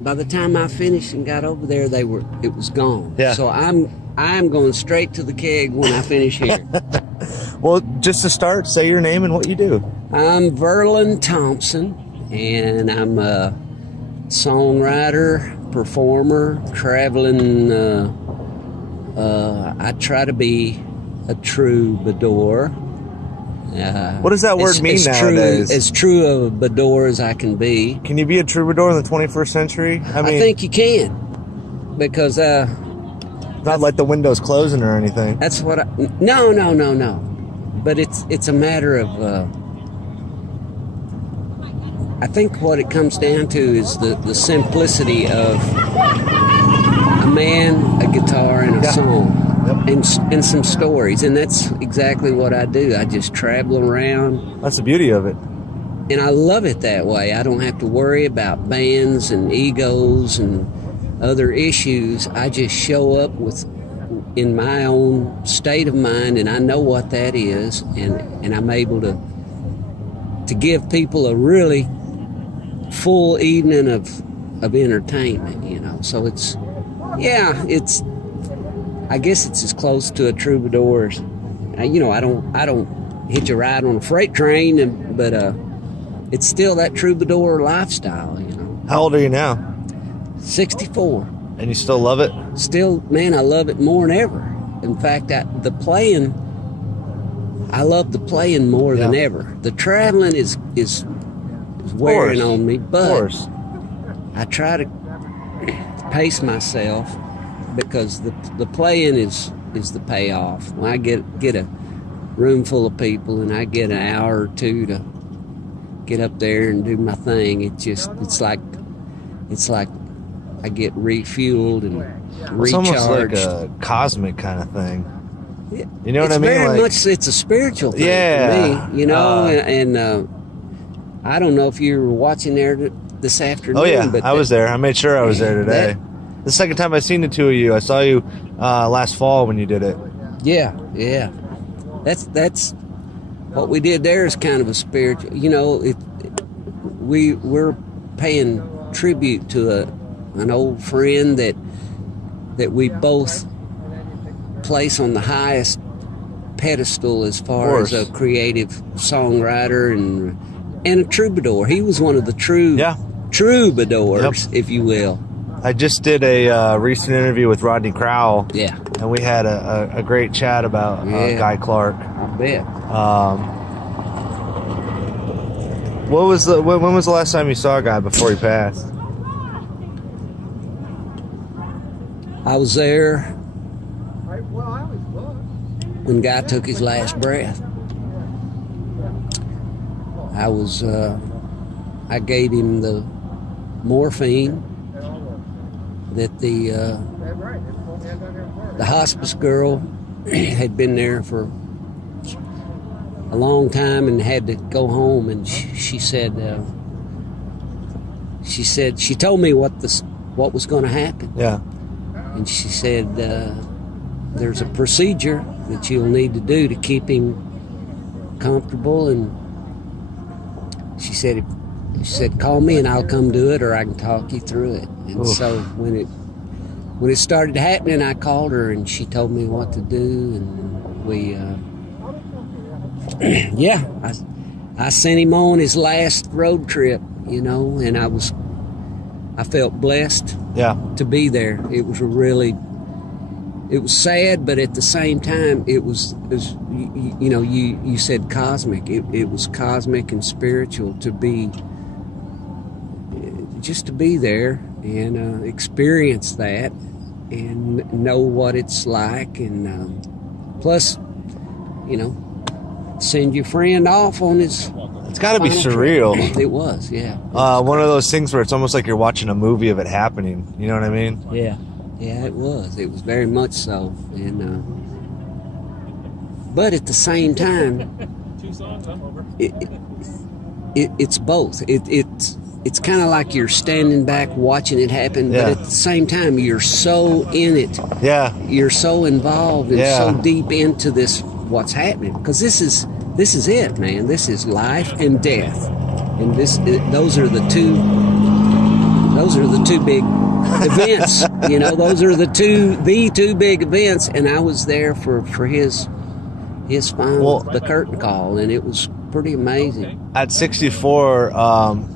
By the time I finished and got over there, it was gone. Yeah. So I'm going straight to the keg when I finish here. Well, just to start, say your name and what you do. I'm Verlon Thompson, and I'm a songwriter, performer, traveling. I try to be a troubadour. What does that word mean nowadays? As true of a troubadour as I can be. Can you be a troubadour in the 21st century? I think you can, because not like the windows closing or anything. That's what no. But it's a matter of I think what it comes down to is the simplicity of a man, a guitar, and a song. Yep. And some stories, and that's exactly what I do. I just travel around. That's the beauty of it. And I love it that way. I don't have to worry about bands and egos and other issues. I just show up in my own state of mind, and I know what that is, and I'm able to give people a really full evening of entertainment, you know. So I guess it's as close to a troubadour as, you know, I don't hitch a ride on a freight train, but it's still that troubadour lifestyle, you know. How old are you now? 64. And you still love it? Still, man, I love it more than ever. In fact, I love the playing more than ever. The traveling is wearing on me, but I try to pace myself, because the playing is the payoff. When I get a room full of people and I get an hour or two to get up there and do my thing, it's like I get refueled and recharged. It's almost like a cosmic kind of thing. You know what I mean? Very much, it's a spiritual thing for me, you know. And I don't know if you were watching there this afternoon. Oh yeah, but I was there. I made sure I was there today. The second time I seen the two of you, I saw you last fall when you did it. Yeah. That's what we did there is kind of a spiritual. You know, we're paying tribute to an old friend that we both place on the highest pedestal as far as a creative songwriter and a troubadour. He was one of the troubadours, if you will. I just did a recent interview with Rodney Crowell. Yeah. And we had a great chat about Guy Clark. I bet. When was the last time you saw Guy before he passed? I was there when Guy took his last breath. I gave him the morphine that the hospice girl had been there for a long time and had to go home, and she told me what was going to happen. Yeah. And she said there's a procedure that you'll need to do to keep him comfortable, and she said call me and I'll come do it, or I can talk you through it. And so when it started happening, I called her and she told me what to do, and we I sent him on his last road trip, you know, and I felt blessed to be there. It was sad, but at the same time it was you know, you said cosmic. It was cosmic and spiritual to be there and experience that and know what it's like, and plus, you know, send your friend off on his. It's got to be surreal. Trip. It was, yeah. One of those things where it's almost like you're watching a movie of it happening. You know what I mean? Yeah, it was. It was very much so, and but at the same time, it's both. It's kind of like you're standing back watching it happen, but at the same time, you're so in it. Yeah. You're so involved and so deep into this, what's happening. Because this is it, man. This is life and death. And those are the two those are the two big events. You know, those are the two big events, and I was there for his final, the curtain call, and it was pretty amazing. At 64,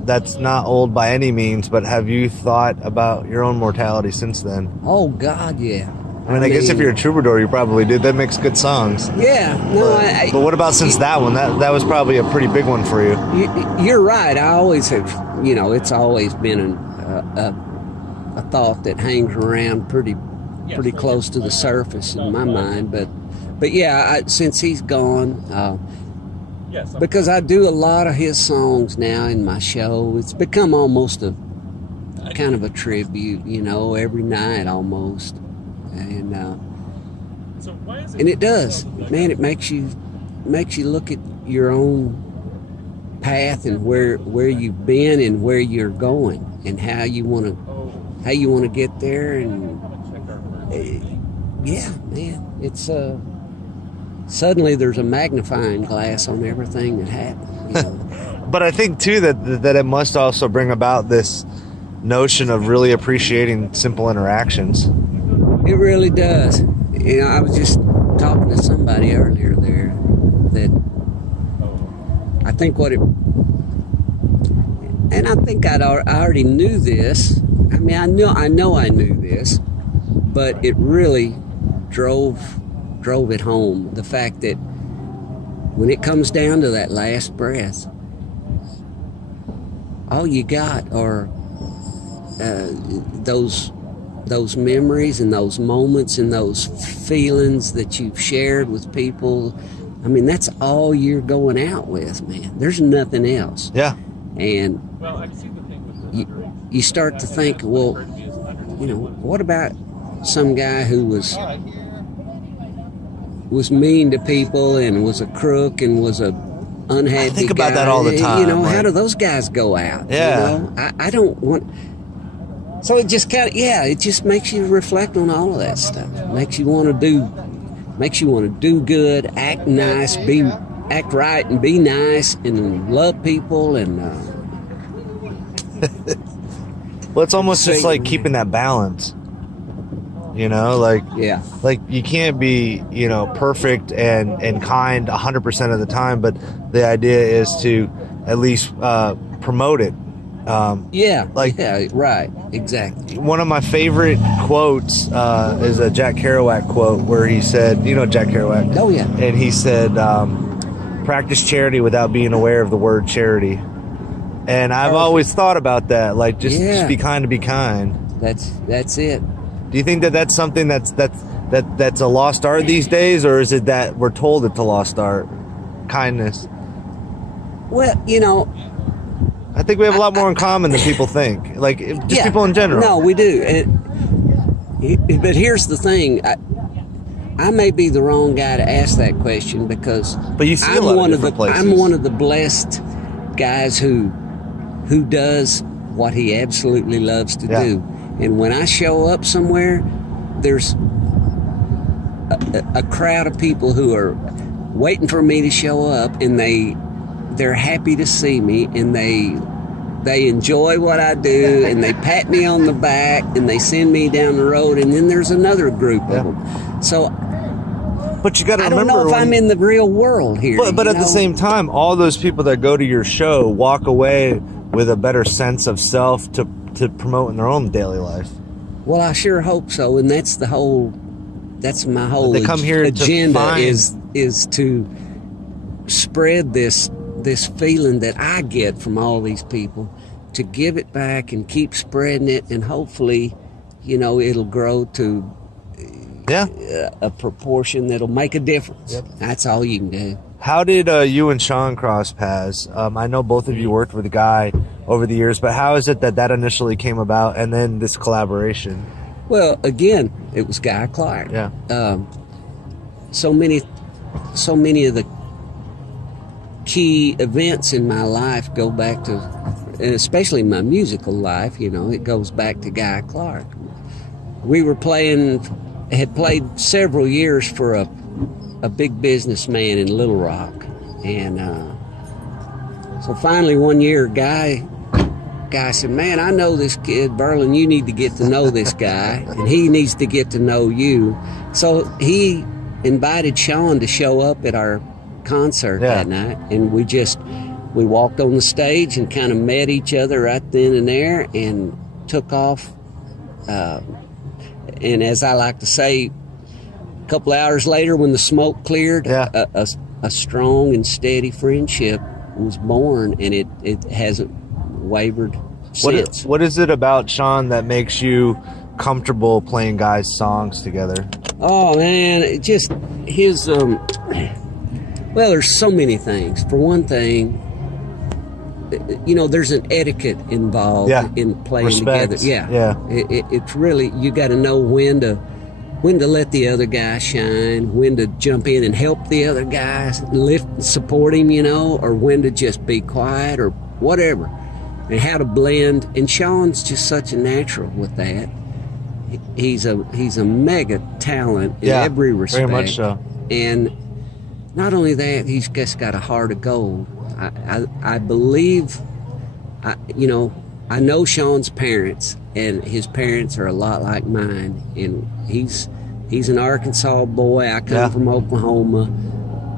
that's not old by any means, but have you thought about your own mortality since then? Oh, God, yeah. I mean, I guess if you're a troubadour, you probably did. That makes good songs. Yeah. No, but what about since that one? That was probably a pretty big one for you. You're right. I always have, you know, it's always been a thought that hangs around pretty close to the surface in my mind. But yeah, since he's gone, because I do a lot of his songs now in my show, it's become almost a kind of a tribute, you know, every night almost. And it does, man. It makes you look at your own path and where you've been and where you're going and how you want to get there. And yeah, man, it's suddenly there's a magnifying glass on everything that happened. You know? But I think too that it must also bring about this notion of really appreciating simple interactions. It really does. You know, I was just talking to somebody earlier there that I think and I think I already knew this. I mean, I know I knew this, but it really drove it home. The fact that when it comes down to that last breath, all you got are those memories and those moments and those feelings that you've shared with people. I mean, that's all you're going out with, man. There's nothing else. Yeah. And you start to think, well, you know, what about some guy who was mean to people and was a crook and was a unhappy I think about guy. that all the time. You know, how do those guys go out? Yeah. You know? I don't want... So it just it just makes you reflect on all of that stuff. Makes you want to do good, act nice, act right, and be nice, and love people, and. Well, it's almost just like keeping that balance. You know, like you can't be, you know, perfect and kind 100% of the time, but the idea is to at least promote it. Right, exactly. One of my favorite quotes is a Jack Kerouac quote where he said, you know Jack Kerouac? Oh, yeah. And he said, practice charity without being aware of the word charity. And I've always thought about that, like just be kind to be kind. That's it. Do you think that that's something that's a lost art these days, or is it that we're told it's a lost art? Kindness. Well, you know, I think we have a lot more in common than people think. Like, just people in general. No, we do. But here's the thing. I may be the wrong guy to ask that question because I'm one of the blessed guys who does what he absolutely loves to do. And when I show up somewhere, there's a crowd of people who are waiting for me to show up, and they're happy to see me, and they enjoy what I do, and they pat me on the back, and they send me down the road, and then there's another group of them. So, but you got to remember, I don't know if I'm in the real world here. But at the same time, all those people that go to your show walk away with a better sense of self to promote in their own daily life. Well, I sure hope so, and that's my whole they come here agenda is to spread this feeling that I get from all these people, to give it back and keep spreading it, and hopefully, you know, it'll grow to a proportion that'll make a difference. That's all you can do. How did you and Sean cross paths? I know both of you worked with a guy over the years, but how is it that initially came about, and then this collaboration? Well, again, it was Guy Clark. Yeah. So many of the key events in my life go back to, and especially my musical life, you know, it goes back to Guy Clark. We were had played several years for a big businessman in Little Rock. And so finally one year, Guy that guy. I said, man, I know this kid, Verlon. You need to get to know this guy, and he needs to get to know you. So he invited Sean to show up at our concert that night, and we walked on the stage and kind of met each other right then and there and took off. And as I like to say, a couple hours later when the smoke cleared, a strong and steady friendship was born, and it hasn't wavered since. What is it about Sean that makes you comfortable playing guys' songs together? Oh, man, it just his... well, there's so many things. For one thing, you know, there's an etiquette involved in playing Respect. together. It's really, you got to know when to let the other guy shine, when to jump in and help the other guys, support him, you know, or when to just be quiet or whatever, and how to blend. And Sean's just such a natural with that. He's a mega talent in every respect. Very much so. And not only that, he's just got a heart of gold. I believe, you know, I know Sean's parents, and his parents are a lot like mine. And he's an Arkansas boy. I come from Oklahoma.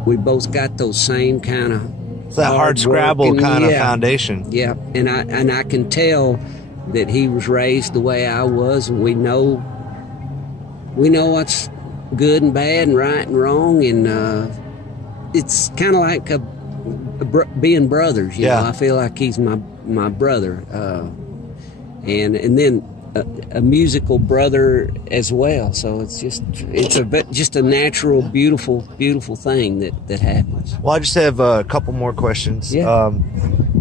We both got those same kind of it's that hard scrabble kind of foundation. Yeah, and I can tell that he was raised the way I was, and we know what's good and bad and right and wrong, and it's kind of like being brothers. You know, I feel like he's my brother, and then a musical brother as well. So it's just a natural, beautiful thing that happens. Well, I just have a couple more questions.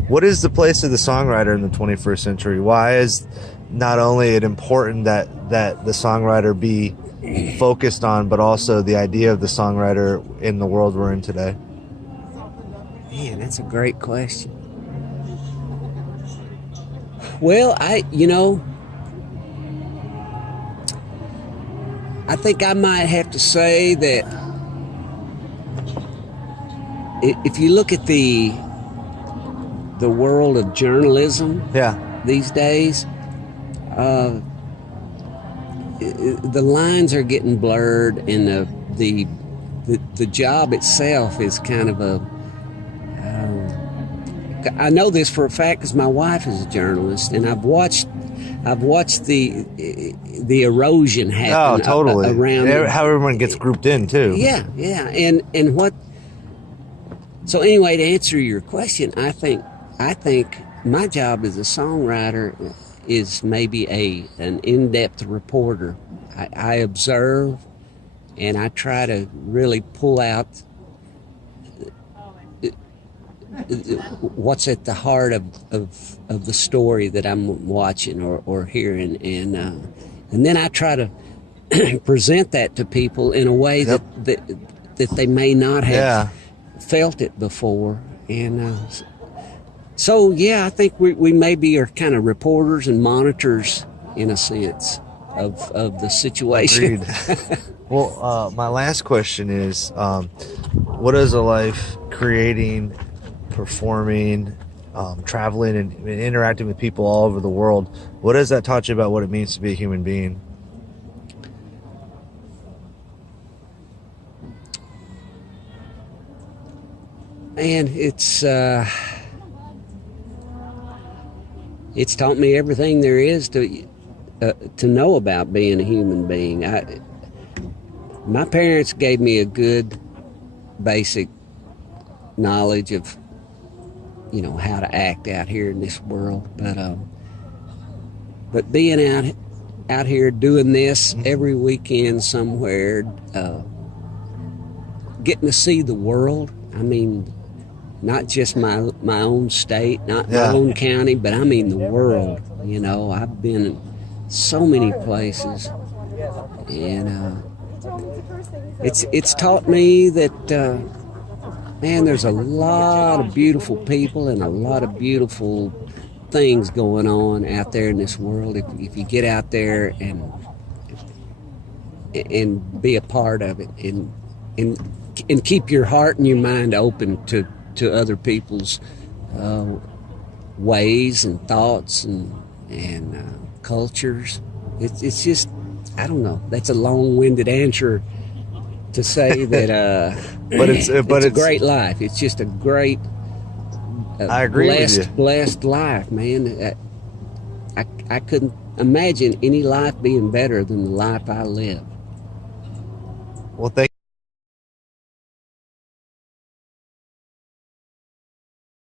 What is the place of the songwriter in the 21st century? Why is not only it important that the songwriter be focused on, but also the idea of the songwriter in the world we're in today? Man, that's a great question. Well, I think I might have to say that if you look at the world of journalism these days, the lines are getting blurred, and the job itself is kind of I know this for a fact because my wife is a journalist, and I've watched the erosion happen. Oh, totally. Around how everyone gets grouped in too. Yeah, and what. So anyway, to answer your question, I think my job as a songwriter is maybe an in-depth reporter. I observe, and I try to really pull out what's at the heart of the story that I'm watching or hearing, and then I try to present that to people in a way that they may not have felt it before. And so I think we maybe are kind of reporters and monitors in a sense of the situation. Agreed. Well, my last question is, what is a life creating, performing, traveling, and interacting with people all over the world? What has that taught you about what it means to be a human being? Man, it's taught me everything there is to know about being a human being. My parents gave me a good basic knowledge of how to act out here in this world, but being out here doing this every weekend somewhere, getting to see the world. I mean, not just my own state, not my own county, but I mean the world. I've been in so many places, and it's taught me that man, there's a lot of beautiful people and a lot of beautiful things going on out there in this world. If you get out there and be a part of it, and keep your heart and your mind open to other people's ways and thoughts and cultures. It's just, I don't know. That's a long-winded answer to say that. But it's a great life. It's just a great. I agree with you. Blessed life, man. I couldn't imagine any life being better than the life I live. Well, thank